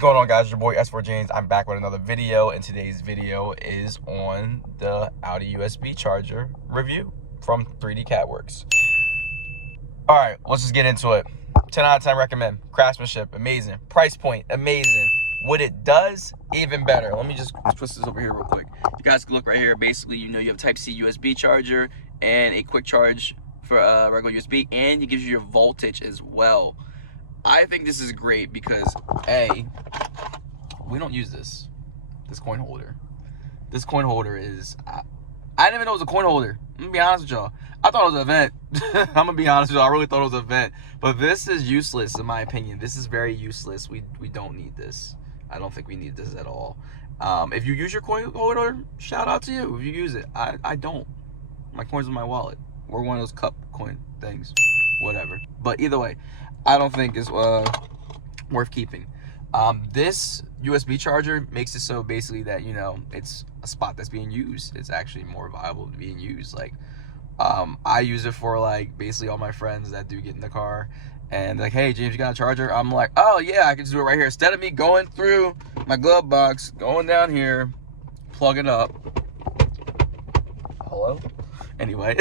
What's going on, guys? Your boy S4 James. I'm back with another video, and today's video is on the Audi USB Charger review from 3DCadWurx. All right, let's just get into it. 10 out of 10 recommend. Craftsmanship, amazing. Price point, amazing. What it does, even better. Let me just twist this over here real quick. You guys can look right here. Basically, you have Type-C USB charger and a quick charge for regular USB, and it gives you your voltage as well. I think this is great because, A, we don't use this coin holder. This coin holder is, I didn't even know it was a coin holder. I'm gonna be honest with y'all. I thought it was an event. I'm gonna be honest with y'all. I really thought it was an event. But this is useless in my opinion. This is very useless. We don't need this. I don't think we need this at all. If you use your coin holder, shout out to you if you use it. I don't. My coin's in my wallet. Or one of those cup coin things. Whatever. But either way, I don't think it's worth keeping. This USB charger makes it so basically that, it's a spot that's being used. It's actually more viable to being used. Like, I use it for, like, basically all my friends that do get in the car. And like, hey, James, you got a charger? I'm like, oh, yeah, I can just do it right here. Instead of me going through my glove box, going down here, plugging up. Hello? Anyway,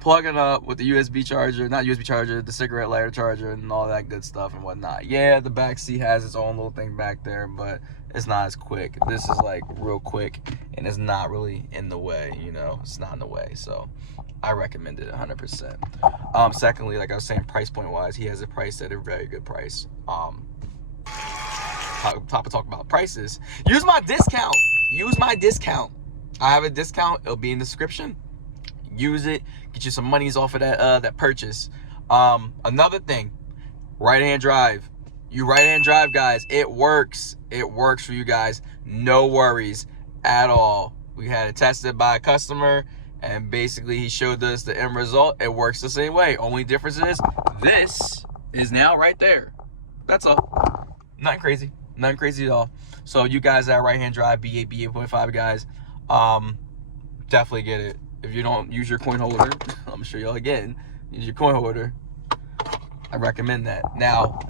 plugging up with the USB charger, not USB charger, the cigarette lighter charger and all that good stuff and whatnot. Yeah, the back seat has its own little thing back there, but it's not as quick. This is like real quick and it's not really in the way, it's not in the way. So I recommend it 100%. Secondly, like I was saying, price point wise, he has it priced at a very good price. Talk about prices. Use my discount. I have a discount. It'll be in the description. Use it, get you some monies off of that purchase. Another thing, right-hand drive. You right-hand drive, guys, it works for you guys. No worries at all. We had it tested by a customer and basically he showed us the end result. It works the same way. Only difference is this is now right there. That's all. Nothing crazy at all. So you guys that right-hand drive, B8, B8.5 guys, definitely get it. If you don't use your coin holder, I'm gonna show y'all again, use your coin holder. I recommend that. Now,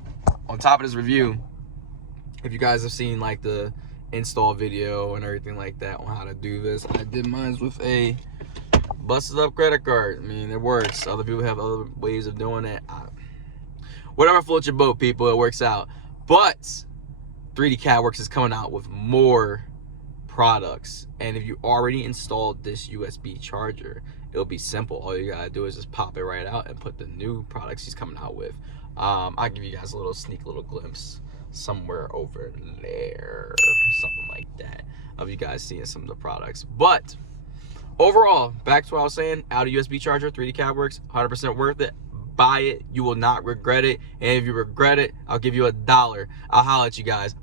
on top of this review, if you guys have seen like the install video and everything like that on how to do this, I did mine with a busted up credit card. I mean, it works. Other people have other ways of doing it. Whatever floats your boat, people, it works out. But 3DCadWurx is coming out with more products, and if you already installed this USB charger, it'll be simple. All you gotta do is just pop it right out and put the new products he's coming out with. I'll give you guys a little glimpse somewhere over there, something like that, of you guys seeing some of the products. But overall, back to what I was saying, Audi USB charger, 3DCadWurx, 100% worth it. Buy it, you will not regret it, and if you regret it, I'll give you $1. I'll holler at you guys.